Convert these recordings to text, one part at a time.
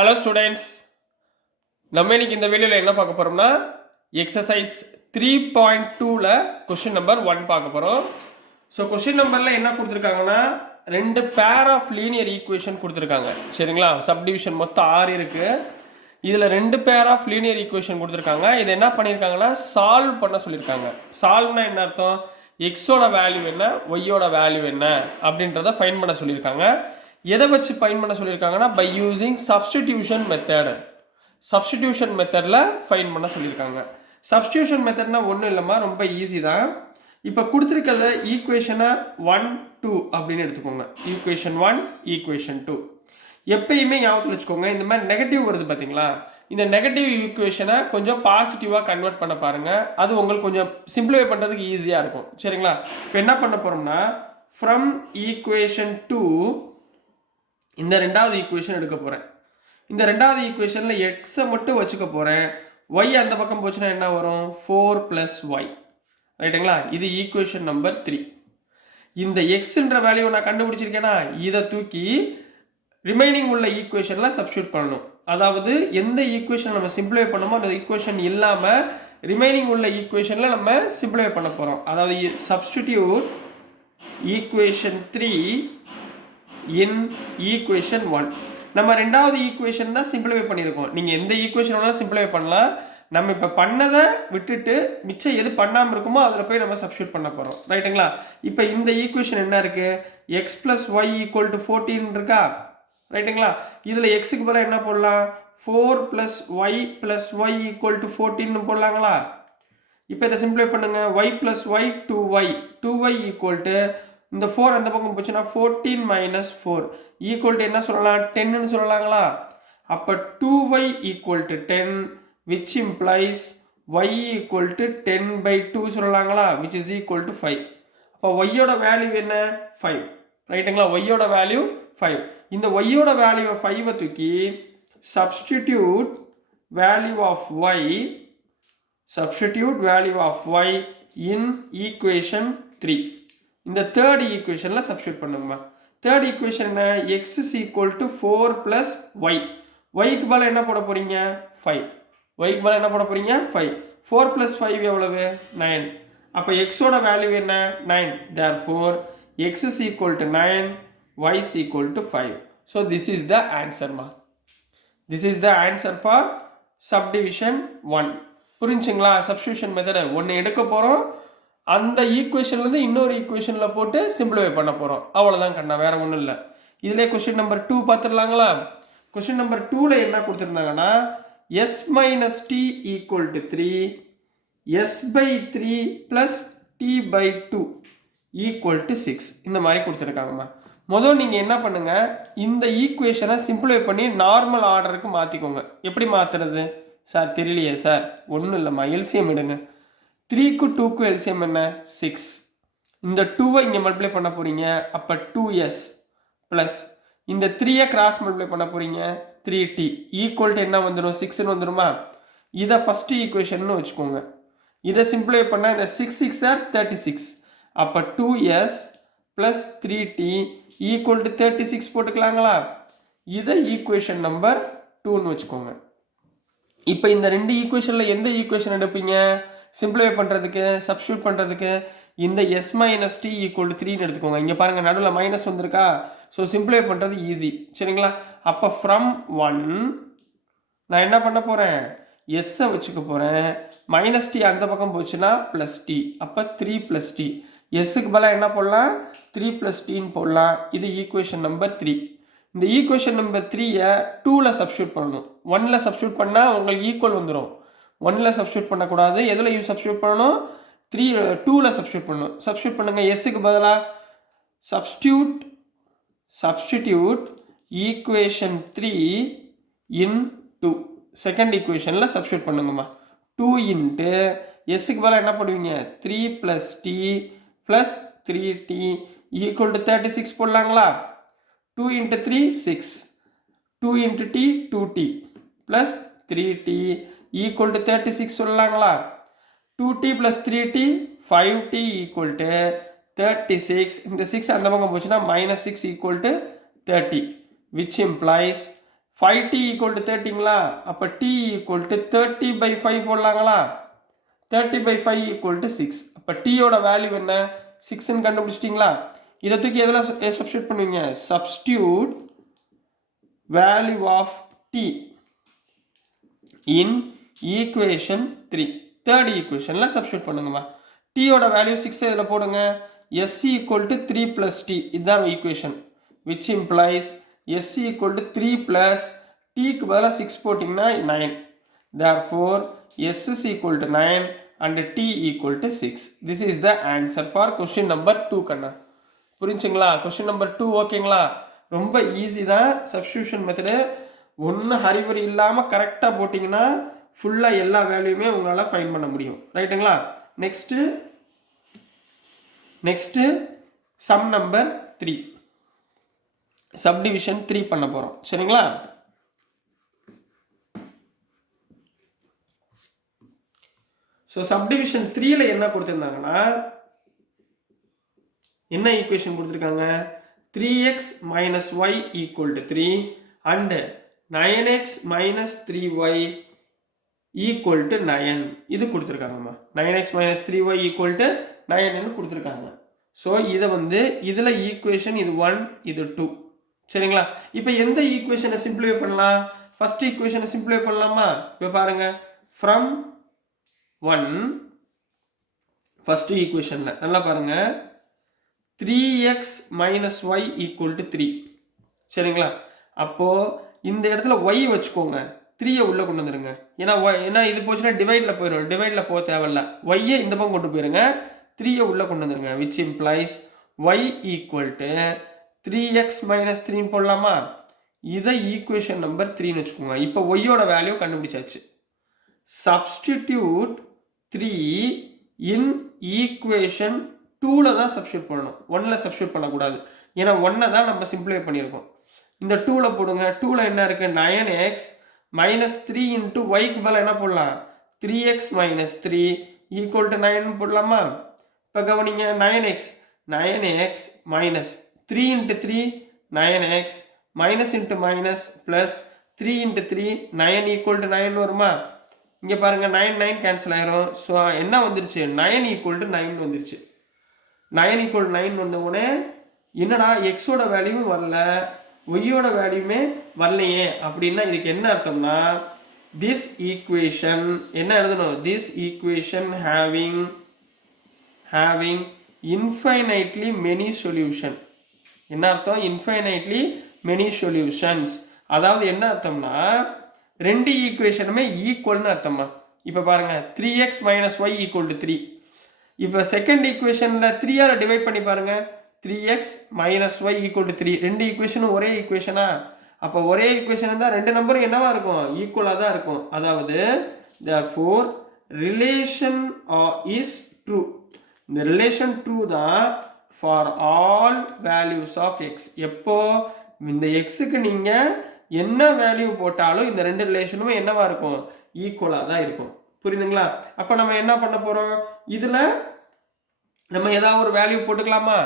Hello students, நம்ம இன்னைக்கு இந்த வீடியோவில் என்ன பார்க்க போகிறோம்னா எக்ஸசைஸ் 3.2ல் கொஷின் நம்பர் 1 பார்க்க போகிறோம். ஸோ கொஷின் நம்பரில் என்ன கொடுத்துருக்காங்கன்னா ரெண்டு பேர் ஆஃப் லீனியர் ஈக்குவேஷன் கொடுத்துருக்காங்க. சரிங்களா? சப்டிவிஷன் மொத்தம் 6 இருக்குது. இதில் ரெண்டு பேர் ஆஃப் லீனியர் ஈக்குவேஷன் கொடுத்துருக்காங்க. இதை என்ன பண்ணியிருக்காங்கன்னா சால்வ் பண்ண சொல்லியிருக்காங்க. சால்வ்னா என்ன அர்த்தம்? எக்ஸோட வேல்யூ என்ன, ஒய்யோட வேல்யூ என்ன அப்படின்றத ஃபைண்ட் பண்ண சொல்லியிருக்காங்க. எதை வச்சு ஃபைண்ட் பண்ண சொல்லியிருக்காங்கன்னா by using substitution method. Substitution மெத்தடில் ஃபைண்ட் பண்ண சொல்லியிருக்காங்க. சப்ஸ்டிடியூஷன் மெத்தட்னா ஒன்றும் இல்லைம்மா, ரொம்ப ஈஸி தான். இப்போ கொடுத்துருக்கிறத ஈக்குவேஷனை 1, 2 அப்படின்னு எடுத்துக்கோங்க. Equation 1, equation 2. எப்பயுமே ஞாபகத்தில் வச்சுக்கோங்க, இந்த மாதிரி நெகட்டிவ் வருது பார்த்தீங்களா, இந்த நெகட்டிவ் ஈக்குவேஷனை கொஞ்சம் பாசிட்டிவாக கன்வெர்ட் பண்ண பாருங்கள். அது உங்களுக்கு கொஞ்சம் சிம்பிளிஃபை பண்ணுறதுக்கு ஈஸியாக இருக்கும். சரிங்களா? இப்போ என்ன பண்ண போகிறோம்னா ஃப்ரம் ஈக்குவேஷன் 2 இந்த ரெண்டாவது ஈக்குவேஷன் எடுக்க போகிறேன். இந்த ரெண்டாவது ஈக்குவேஷனில் எக்ஸை மட்டும் வச்சுக்க போகிறேன். ஒய் அந்த பக்கம் போச்சுன்னா என்ன வரும்? 4 + y. ரைட்டுங்களா? இது ஈக்குவேஷன் நம்பர் 3. இந்த எக்ஸ்ன்ற வேல்யூவை நான் கண்டுபிடிச்சிருக்கேன்னா இதை தூக்கி ரிமைனிங் உள்ள ஈக்குவேஷனில் சப்ஸ்டியூட் பண்ணணும். அதாவது எந்த ஈக்குவேஷன் நம்ம சிம்பிளிஃபை பண்ணமோ அந்த ஈக்குவேஷன் இல்லாமல் ரிமைனிங் உள்ள ஈக்குவேஷனில் நம்ம சிம்பிளிஃபை பண்ண போகிறோம். அதாவது சப்ஸ்டிடியூட் ஈக்குவேஷன் 3 இன் ஈக்குவேஷன் 1. நம்ம ரெண்டாவது ஈக்குவேஷன் தான் சிம்பிளிஃபை பண்ணியிருக்கோம். நீங்கள் எந்த ஈக்குவேஷன் வேணாலும் சிம்பிளிஃபை பண்ணலாம். நம்ம இப்போ பண்ணதை விட்டுட்டு மிச்சம் எது பண்ணாமல் இருக்குமோ அதில் போய் நம்ம சப்ஸ்டியூட் பண்ண போகிறோம். ரைட்டுங்களா? இப்போ இந்த ஈக்குவேஷன் என்ன இருக்குது? x + y = 14 இருக்கா? ரைட்டுங்களா? இதில் எக்ஸுக்கு பதிலாக என்ன போடலாம்? 4 + y + y = 14 போடலாங்களா? இப்போ இதை சிம்பிளிஃபை பண்ணுங்க. y + y 2y 2y = இந்த 4 அந்த பக்கம் போச்சுன்னா 14 - 4 ஈக்குவல் என்ன சொல்லலாம்? 10ன்னு சொல்லலாங்களா? அப்போ 2y = 10 which implies y = 10/2 சொல்லலாங்களா? which is equal to 5. அப்போ ஒய்யோட வேல்யூ என்ன? 5. ரைட்டுங்களா? ஒய்யோட வேல்யூ 5. இந்த ஒய்யோட வேல்யூவை 5 தூக்கி substitute value of y in equation 3. இந்த தேர்ட் ஈக்குவேஷனில் சப்ஸ்டியூட் பண்ணுங்கம்மா. தேர்ட் ஈக்குவேஷன் என்ன? x = 4 + y. ஒய்க்கு மேலே என்ன போட போகிறீங்க? 5. ஒய்க்கு மேலே என்ன போட போகிறீங்க? 5. 4 + 5 எவ்வளவு? 9. அப்போ எக்ஸோட வேல்யூ என்ன? 9. therefore x = 9, y = 5. so this is the answer ma. This is the answer for subdivision 1. புரிஞ்சுங்களா? சப்ஸ்டிடியூஷன் மெத்தட் ஒன்று எடுக்க போகிறோம், அந்த ஈக்குவேஷன்லேருந்து இன்னொரு ஈக்குவேஷனில் போட்டு சிம்பிளிஃபை பண்ண போகிறோம். அவ்வளோதான் கண்ணா, வேறு ஒன்றும் இல்லை. இதிலே கொஷின் நம்பர் 2 பார்த்துடலாங்களா? கொஷின் நம்பர் 2ல் என்ன கொடுத்துருந்தாங்கன்னா s - t = 3 s/3 + t/2 = 6 இந்த மாதிரி கொடுத்துருக்காங்கம்மா. முதல் நீங்கள் என்ன பண்ணுங்கள், இந்த ஈக்குவேஷனை சிம்பிளிஃபை பண்ணி நார்மல் ஆர்டருக்கு மாற்றிக்கோங்க. எப்படி மாற்றுறது சார்? தெரியலையே சார். ஒன்றும் இல்லைம்மா, எல்சிஎம் எடுங்க. 3க்கு 2க்கு எல்சிஎம் என்ன? 6. இந்த 2வை இங்கே மல்டிப்ளை பண்ண போகிறீங்க. அப்போ 2s ப்ளஸ் இந்த 3யை கிராஸ் மல்டிப்ளை பண்ண போகிறீங்க. 3t = என்ன வந்துடும்? 6ன்னு வந்துடுமா? இதை ஃபஸ்ட்டு ஈக்குவேஷன்னு வச்சுக்கோங்க. இதை சிம்பிளிஃபை பண்ணால் இந்த 6 × 6 = 36. அப்போ 2s + 3t = 36 போட்டுக்கலாங்களா? இதை ஈக்குவேஷன் நம்பர் 2ன்னு வச்சுக்கோங்க. இப்போ இந்த ரெண்டு ஈக்குவேஷனில் எந்த ஈக்குவேஷன் எடுப்பீங்க சிம்பிளிஃபை பண்ணுறதுக்கு, சப்ஸ்டியூட் பண்ணுறதுக்கு? இந்த s - t = 3ன்னு எடுத்துக்கோங்க. இங்கே பாருங்கள், நடுவில் மைனஸ் வந்திருக்கா? ஸோ சிம்பிளிஃபை பண்ணுறது ஈஸி. சரிங்களா? அப்போ ஃப்ரம் 1 நான் என்ன பண்ண போகிறேன்? எஸ்ஸை வச்சுக்க போகிறேன். -t அந்த பக்கம் போச்சுன்னா +t. அப்போ 3 + t. எஸ்ஸுக்கு பதிலாக என்ன போடலாம்? 3 + tன்னு போடலாம். இது ஈக்குவேஷன் நம்பர் 3. இந்த ஈக்குவேஷன் நம்பர் 3யை 2ல் சப்ஸ்டியூட் பண்ணணும். 1ல் சப்ஸ்டியூட் பண்ணால் உங்களுக்கு ஈக்குவல் வந்துடும். 1ல் சப்ஸ்டியூட் பண்ணக்கூடாது. எதில் சப்ஸ்டியூட் பண்ணணும்? 2ல் சப்ஸ்டியூட் பண்ணணும். சப்ஸ்டியூட் பண்ணுங்கள். எஸ்ஸுக்கு பதிலாக சப்ஸ்டிடியூட் ஈக்குவேஷன் 3 இன் 2. செகண்ட் ஈக்குவேஷனில் சப்ஸ்டியூட் பண்ணுங்கம்மா. 2 × எஸ்ஸுக்கு பதிலாக என்ன பண்ணுவீங்க? 3 + t + 3t = 36 போடலாங்களா? 2 × 3 6. 2 × t 2t + 3t = 36 சொல்லலாங்களா? 2t + 3t 5t = 36. இந்த 6 அந்த பக்கம் போச்சுன்னா -6 = 30 which implies 5t equal to 30ங்களா? அப்போ t ஈக்குவல் டு 30/5 போடலாங்களா? 30/5 ஈக்குவல் டு 6. அப்போ டீயோட வேல்யூ என்ன? 6ன்னு கண்டுபிடிச்சிட்டிங்களா? இதை தூக்கி எதில் சப்ஸ்டியூட் பண்ணுவீங்க? Substitute value of t in equation 3. Third ஈக்குவேஷனில் சப்ஸ்டியூட் பண்ணுங்கம்மா. டீயோட வேல்யூ 6 இதில் போடுங்க. s equal to 3 + t. இதுதான் equation. which implies s equal to 3 plus t க்கு பதிலாக 6 போட்டிங்கன்னா 9. Therefore, s is equal to 9 and t equal to 6. This is the answer for question number 2 கண்ணா. புரிஞ்சுங்களா? question number 2 ஓகேங்களா? ரொம்ப easy தான் substitution method. ஒன்றும் hurry burry இல்லாமல் கரெக்டாக போட்டிங்கன்னா ஃபுல்லாக எல்லா வேல்யூமே உங்களால் ஃபைண்ட் பண்ண முடியும். ரைட்டுங்களா? Next sum number 3. சப்டிவிஷன் 3 பண்ண போகிறோம். சரிங்களா? ஸோ சப்டிவிஷன் 3ல என்ன கொடுத்துருந்தாங்கன்னா, என்ன ஈக்குவேஷன் கொடுத்துருக்காங்க? 3x minus y equal to 3 and 9x minus 3y equal to 9. இது கொடுத்துருக்காங்கம்மா. 9x minus 3y equal to 9 கொடுத்துருக்காங்க. ஸோ இதை இதில் ஈக்குவேஷன் இது 1 இது 2. சரிங்களா? இப்போ எந்த ஈக்குவேஷனை சிம்பிளிஃபை பண்ணலாம்? ஃபர்ஸ்ட் ஈக்குவேஷனை சிம்பிளிஃபை பண்ணலாமா? இப்போ பாருங்க, ஃப்ரம் 1 ஃபர்ஸ்ட் ஈக்குவேஷனில் நல்லா பாருங்க, 3x minus y equal to 3. சரிங்களா? அப்போது இந்த இடத்துல y வச்சுக்கோங்க, 3யை உள்ளே கொண்டு வந்துடுங்க. ஏன்னா இது போச்சுன்னா டிவைடில் போயிடும். டிவைடில் போக தேவையில்ல. y-யை இந்த பக்கம் கொண்டு போயிருங்க, 3யை உள்ளே கொண்டு வந்துடுங்க. which implies y equal to 3x minus 3 போடலாமா? இதை ஈக்குவேஷன் நம்பர் 3ன்னு வச்சுக்கோங்க. இப்போ ஒய்யோட வேல்யூ கண்டுபிடிச்சாச்சு. சப்ஸ்டிடியூட் 3 இன் ஈக்குவேஷன் 2ல தான் சப்ஸ்டியூட் பண்ணணும். 1ல சப்ஸ்டியூட் பண்ணக்கூடாது. ஏன்னா 1னை தான் நம்ம சிம்பிளிஃபை பண்ணியிருக்கோம். இந்த 2ல போடுங்க. 2ல என்ன இருக்கு? 9x minus 3 into yக்கு பதில் என்ன போடலாம்? 3x minus 3 equal to 9 போடலாமா? இப்போ கவனிங்க, 9x minus 3 into 3 9x minus into minus plus 3 into 3 9 equal to 9 வருமா? இங்கே பாருங்க, 9 கேன்சல் ஆயிரும். ஸோ என்ன வந்துருச்சு? 9 equal to 9 வந்துருச்சு. 9 equal to 9 வந்த உடனே என்னடா எக்ஸோட வேல்யூவும் வரல, ஒய்யோட வேல்யூமே வரலையே அப்படின்னா இதுக்கு என்ன அர்த்தம்னா, this equation என்ன எழுதணும்? this equation having infinitely many solution. என்ன அர்த்தம்? infinitely many solutions. அதாவது என்ன அர்த்தம்னா, ரெண்டு ஈக்குவேஷனுமே ஈக்குவல்னு அர்த்தமா. இப்போ பாருங்க, 3x minus y equal to 3. இப்போ செகண்ட் ஈக்குவேஷனில் 3ஆல் டிவைட் பண்ணி பாருங்க, 3x minus y equal to 3. ரெண்டு ஈக்குவேஷனும் ஒரே ஈக்குவேஷனா? அப்போ ஒரே ஈக்குவேஷன் இருந்தால் ரெண்டு நம்பரும் என்னவா இருக்கும்? ஈக்குவலாக தான் இருக்கும். அதாவது therefore relation is true. இந்த ரிலேஷன் ட்ரூ தான் for all values of X. எப்போ இந்த எக்ஸுக்கு நீங்கள் என்ன வேல்யூ போட்டாலும் இந்த ரெண்டு ரிலேஷனுமே என்னவா இருக்கும்? ஈக்குவலாக தான் இருக்கும். புரியுதுங்களா? அப்போ நம்ம என்ன பண்ண போகிறோம்? இதில் நம்ம ஏதாவது ஒரு வேல்யூ போட்டுக்கலாமா?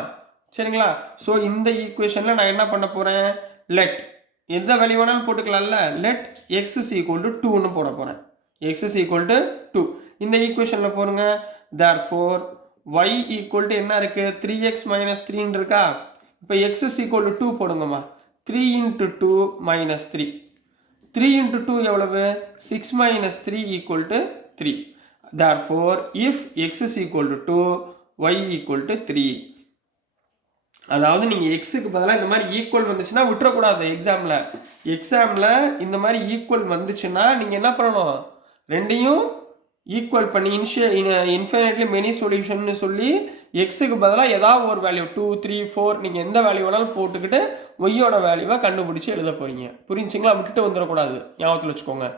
சரிங்களா? ஸோ இந்த ஈக்குவேஷனில் நான் என்ன பண்ண போகிறேன்? லெட் எந்த வேல்யூ வேணாலும் போட்டுக்கலாம்ல. Let x is equal to 2ன்னு போட போகிறேன். எக்ஸ் இஸ் ஈக்குவல் டு 2 இந்த ஈக்குவேஷனில் போடுங்க. therefore y equal to என்ன இருக்குது? 3x minus 3 இருக்கா? இப்போ x is equal to 2 போடுங்கம்மா. 3 into 2 minus 3. 3 into 2 எவ்வளவு? 6 minus 3 equal to 3. therefore if x is equal to 2 y equal to 3. அதாவது நீங்கள் எக்ஸுக்கு பதிலாக இந்த மாதிரி ஈக்குவல் வந்துச்சுன்னா விட்டுறக்கூடாது. எக்ஸாமில் இந்த மாதிரி ஈக்குவல் வந்துச்சுன்னா நீங்கள் என்ன பண்ணணும்? ரெண்டையும் ஈக்குவல் பண்ணி இன்ஃபைனைட்லி மெனி சொல்யூஷன் சொல்லி எக்ஸுக்கு பதிலாக ஏதாவது ஒரு வேல்யூ 2 3 4 நீங்கள் எந்த வேல்யூ வேணாலும் போட்டுக்கிட்டு ஒய்யோட வேல்யூவை கண்டுபிடிச்சி எழுத போகிறீங்க. புரிஞ்சுங்களா? விட்டுட்டு வந்துடக்கூடாது, ஞாபகத்தில் வச்சுக்கோங்க.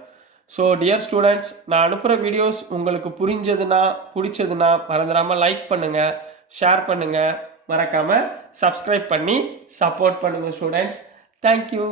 ஸோ டியர் ஸ்டூடெண்ட்ஸ், நான் அனுப்புகிற வீடியோஸ் உங்களுக்கு பிடிச்சதுன்னா மறந்துடாமல் லைக் பண்ணுங்கள், ஷேர் பண்ணுங்கள், மறக்காமல் சப்ஸ்கிரைப் பண்ணி சப்போர்ட் பண்ணுங்கள் ஸ்டூடெண்ட்ஸ். தேங்க்யூ.